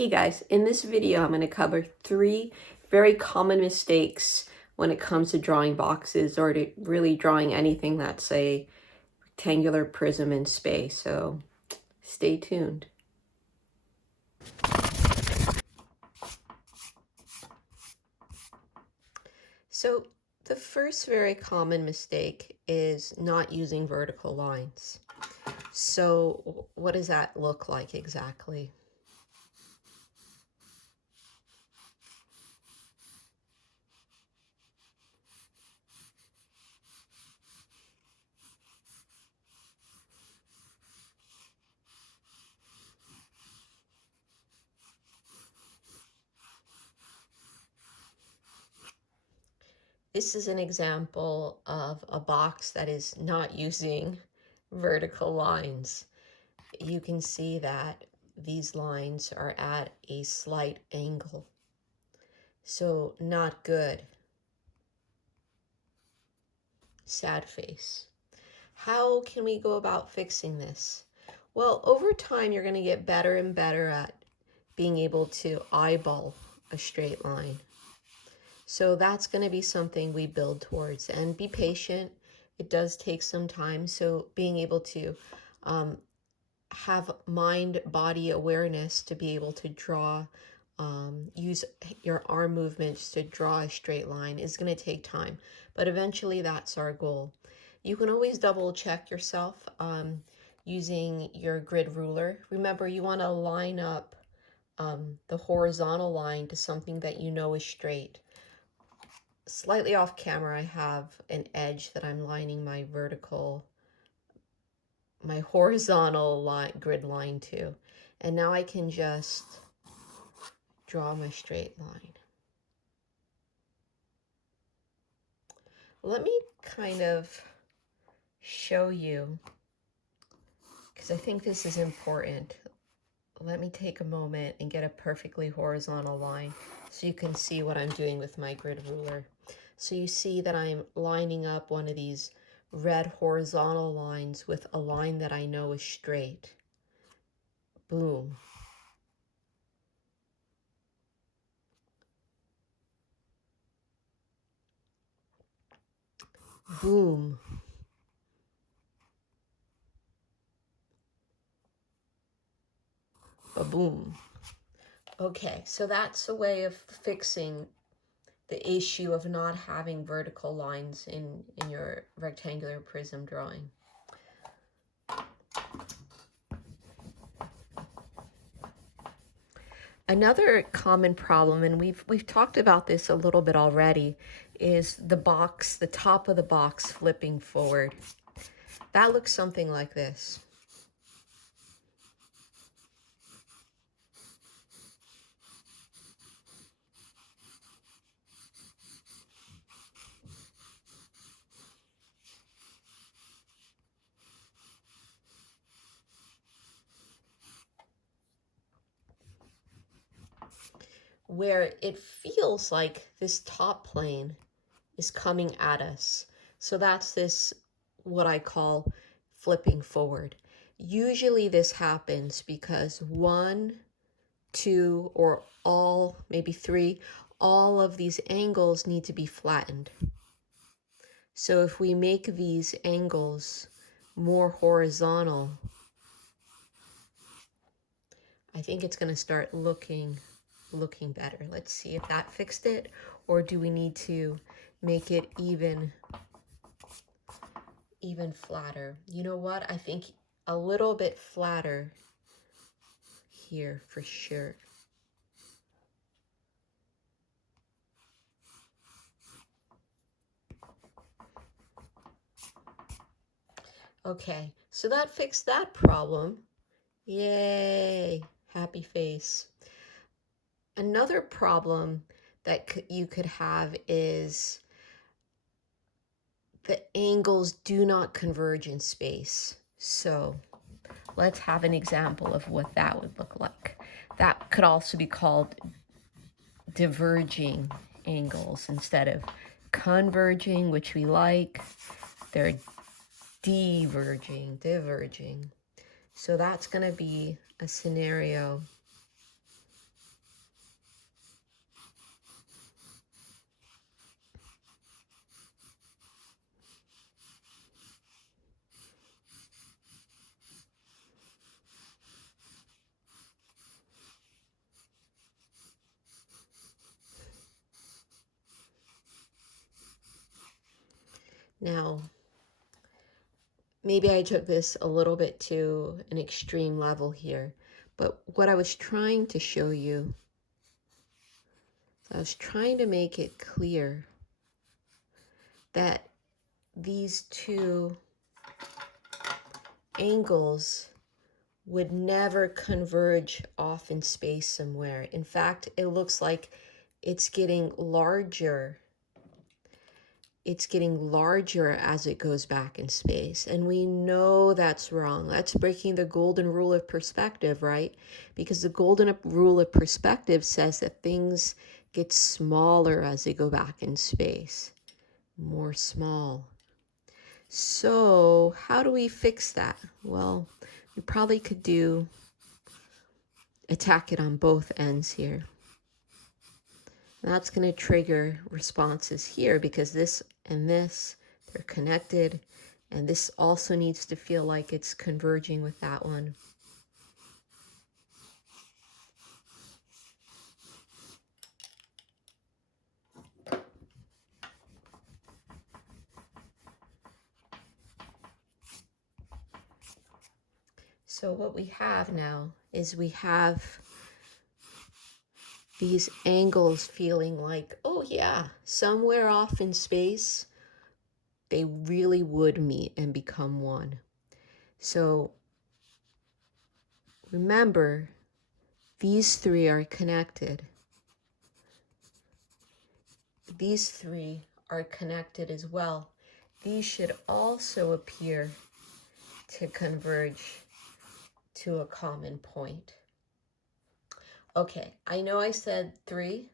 Hey guys, in this video I'm going to cover 3 very common mistakes when it comes to drawing boxes or to really drawing anything that's a rectangular prism in space, so stay tuned. So the first very common mistake is not using vertical lines. So what does that look like exactly? This is an example of a box that is not using vertical lines. You can see that these lines are at a slight angle. So not good. Sad face. How can we go about fixing this? Well, over time, you're going to get better and better at being able to eyeball a straight line. So that's going to be something we build towards, and be patient. It does take some time. So being able to have mind-body awareness to be able to draw, use your arm movements to draw a straight line is going to take time, but eventually that's our goal. You can always double check yourself using your grid ruler. Remember, you want to line up the horizontal line to something that you know is straight. Slightly off camera, I have an edge that I'm lining my horizontal line, grid line to. And now I can just draw my straight line. Let me kind of show you, because I think this is important. Let me take a moment and get a perfectly horizontal line so you can see what I'm doing with my grid ruler. So you see that I'm lining up one of these red horizontal lines with a line that I know is straight. Boom. Boom. Ba-boom. Okay, so that's a way of fixing the issue of not having vertical lines in your rectangular prism drawing. Another common problem, and we've talked about this a little bit already, is the top of the box flipping forward. That looks something like this. Where it feels like this top plane is coming at us. So that's this, what I call flipping forward. Usually this happens because 1, 2, or all, maybe 3, all of these angles need to be flattened. So if we make these angles more horizontal, I think it's going to start looking better. Let's see if that fixed it, or do we need to make it even flatter? You know what? I think a little bit flatter here for sure. Okay, so that fixed that problem. Yay, happy face. Another problem that you could have is the angles do not converge in space. So let's have an example of what that would look like. That could also be called diverging angles instead of converging, which we like. They're diverging. So that's going to be a scenario Now, maybe I took this a little bit to an extreme level here, but what I was trying to show you, I was trying to make it clear that these two angles would never converge off in space somewhere. In fact, it looks like it's getting larger. It's getting larger as it goes back in space. And we know that's wrong. That's breaking the golden rule of perspective, right? Because the golden rule of perspective says that things get smaller as they go back in space. More small. So how do we fix that? Well, we probably could attack it on both ends here. That's going to trigger responses here because this and this, they're connected. And this also needs to feel like it's converging with that one. So what we have now is we have these angles feeling like, oh yeah, somewhere off in space, they really would meet and become one. So remember, these three are connected. These three are connected as well. These should also appear to converge to a common point. Okay, I know I said three,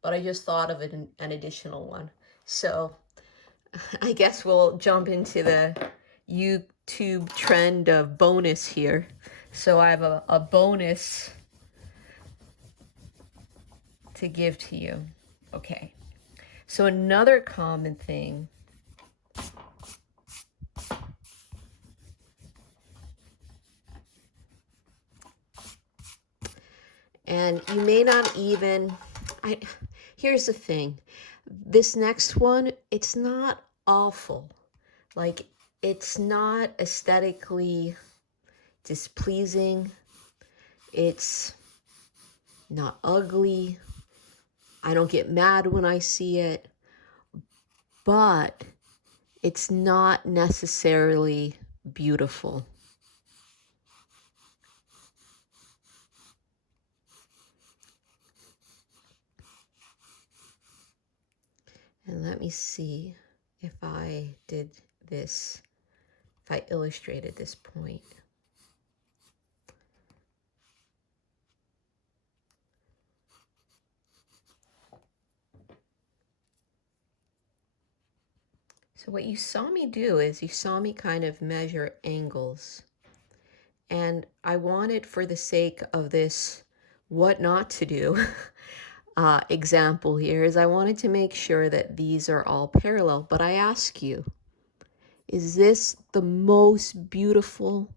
but I just thought of an additional one. So I guess we'll jump into the YouTube trend of bonus here. So I have a bonus to give to you. Okay, so another common thing and you may not even, here's the thing, this next one, it's not awful. Like, it's not aesthetically displeasing. It's not ugly. I don't get mad when I see it. But it's not necessarily beautiful. And let me see if I did this, if I illustrated this point. So what you saw me do is you saw me kind of measure angles. And I wanted, for the sake of this what not to do example here, is I wanted to make sure that these are all parallel. But I ask you, is this the most beautiful,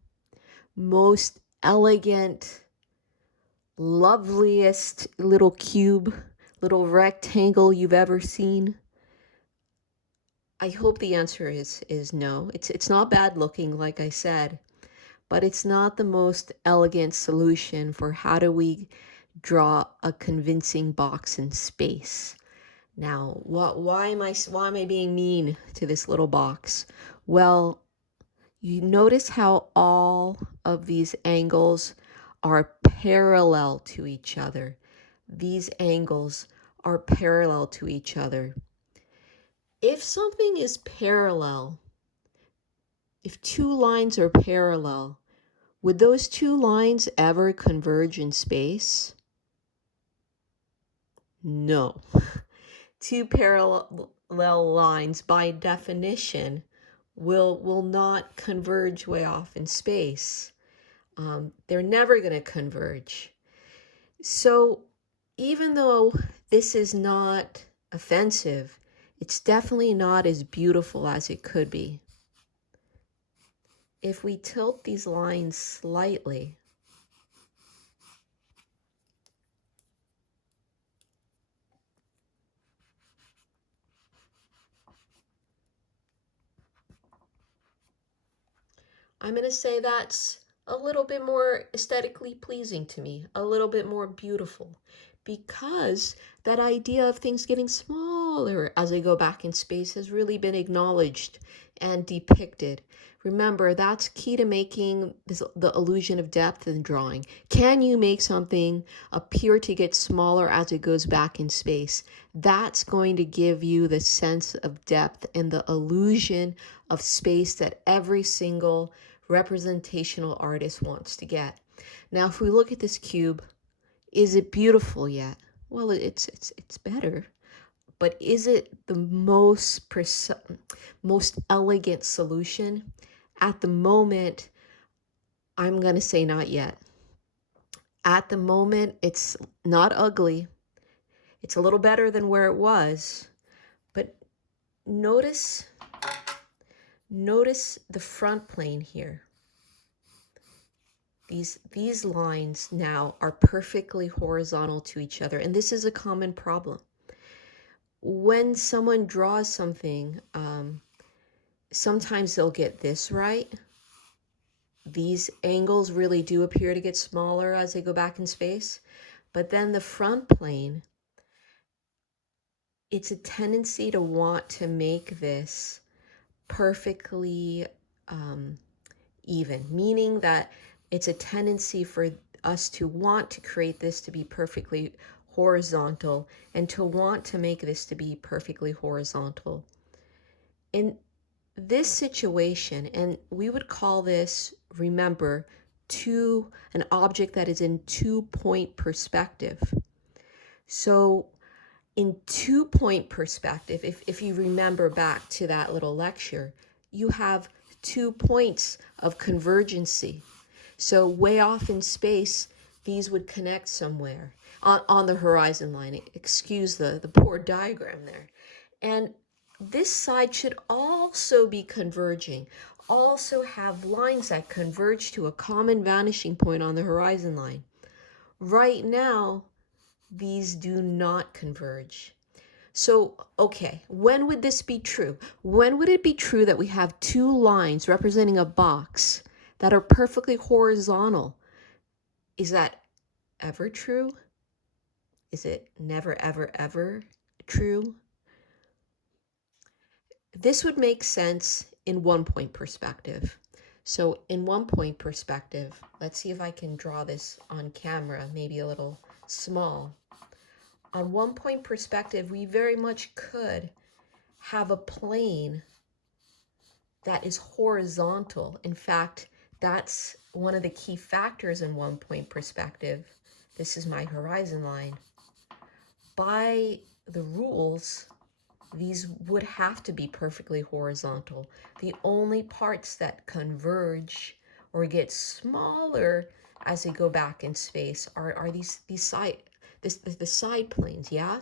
most elegant, loveliest little cube, little rectangle you've ever seen? I hope the answer is no. It's not bad looking, like I said, but it's not the most elegant solution for how do we draw a convincing box in space. Now, why am I being mean to this little box? Well, you notice how all of these angles are parallel to each other. These angles are parallel to each other. If something is parallel, if two lines are parallel, would those two lines ever converge in space? No. Two parallel lines, by definition, will not converge way off in space. They're never going to converge. So even though this is not offensive, it's definitely not as beautiful as it could be. If we tilt these lines slightly, I'm going to say that's a little bit more aesthetically pleasing to me, a little bit more beautiful, because that idea of things getting smaller as they go back in space has really been acknowledged and depicted. Remember, that's key to making the illusion of depth in drawing. Can you make something appear to get smaller as it goes back in space? That's going to give you the sense of depth and the illusion of space that every single representational artist wants to get. Now, if we look at this cube, is it beautiful yet? Well, it's better. But is it the most elegant solution? At the moment, I'm going to say not yet. At the moment, it's not ugly. It's a little better than where it was. But notice the front plane here. These lines now are perfectly horizontal to each other, and this is a common problem. When someone draws something, sometimes they'll get this right. These angles really do appear to get smaller as they go back in space, but then the front plane, it's a tendency to want to make this perfectly even, meaning that it's a tendency for us to want to create this to be perfectly horizontal and to want to make this to be perfectly horizontal. In this situation, and we would call this, remember, an object that is in 2-point perspective. So in 2-point perspective, if you remember back to that little lecture, you have 2 points of convergency. So way off in space, these would connect somewhere on the horizon line. Excuse the poor diagram there. And this side should also be converging, also have lines that converge to a common vanishing point on the horizon line. Right now, these do not converge. So, okay, when would this be true? When would it be true that we have 2 lines representing a box that are perfectly horizontal? Is that ever true? Is it never, ever, ever true? This would make sense in 1-point perspective. So in 1-point perspective, let's see if I can draw this on camera, maybe a little small. On 1-point perspective, we very much could have a plane that is horizontal. In fact, that's one of the key factors in 1-point perspective. This is my horizon line. By the rules, these would have to be perfectly horizontal. The only parts that converge or get smaller as they go back in space are the side planes, yeah?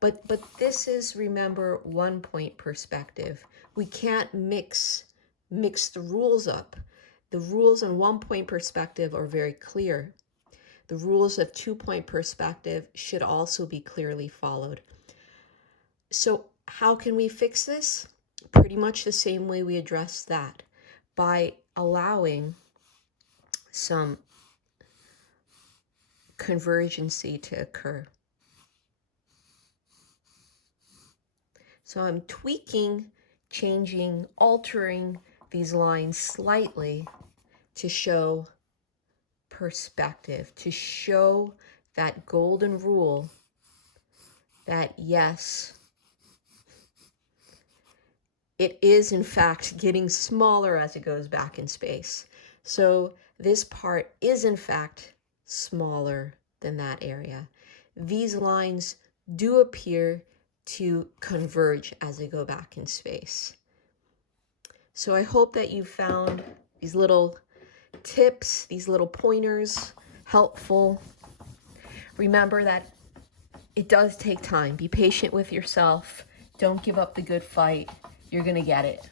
But this is, remember, 1-point perspective. We can't mix the rules up. The rules in 1-point perspective are very clear. The rules of 2-point perspective should also be clearly followed. So how can we fix this? Pretty much the same way we addressed that, by allowing some convergency to occur. So I'm tweaking, changing, altering these lines slightly to show perspective, to show that golden rule that yes, it is in fact getting smaller as it goes back in space. So this part is in fact smaller than that area. These lines do appear to converge as they go back in space. So I hope that you found these little tips, these little pointers helpful. Remember that it does take time. Be patient with yourself. Don't give up the good fight. You're going to get it.